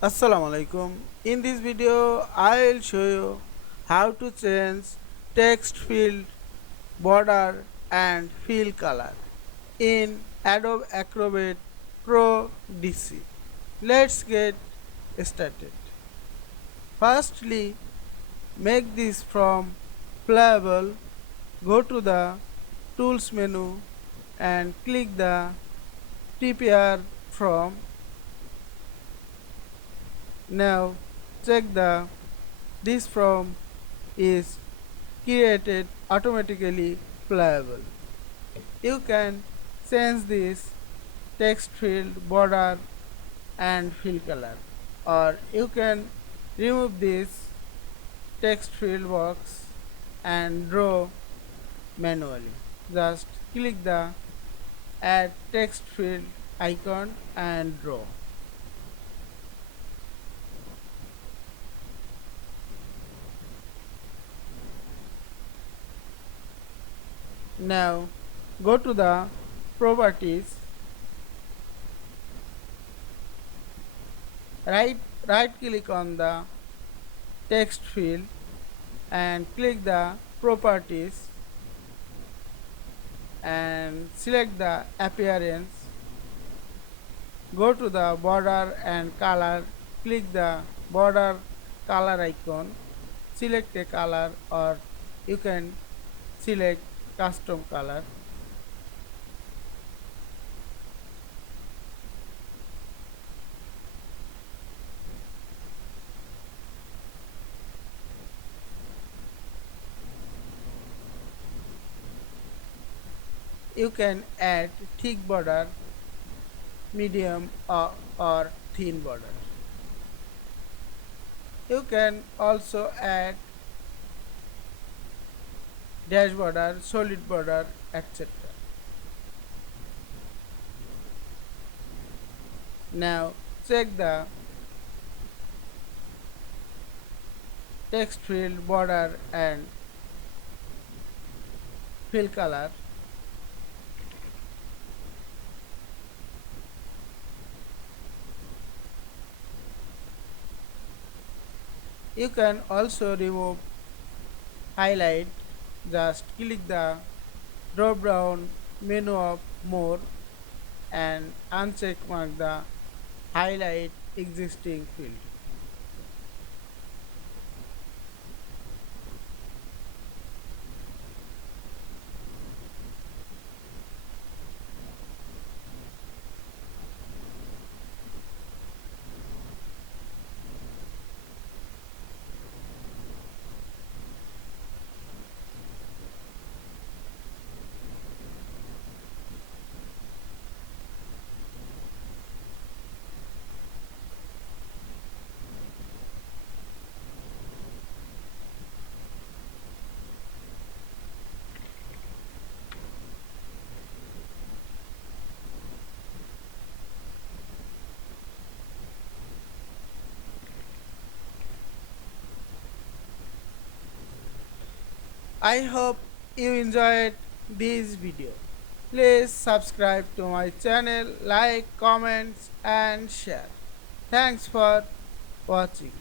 Assalamu Alaikum. In this video, I will show you how to change text field, border and fill color in Adobe Acrobat Pro DC. Let's get started. Firstly, make this from playable. Go to the Tools menu and click the Prepare from. Now check the this from is created automatically playable. You can change this text field, border and fill color, or you can remove this text field box and draw manually. Just click the add text field icon and draw. Now go to the properties, right click on the text field and click the properties and select the appearance. Go to the border and color, click the border color icon, select a color or you can select custom color. You can add thick border, medium or thin border. You can also add dash border, solid border, etc. Now check the text field, border and fill color. You can also remove highlight. Just click the drop down menu of more and uncheck mark the highlight existing field. I hope you enjoyed this video. Please subscribe to my channel, like, comments and share. Thanks for watching.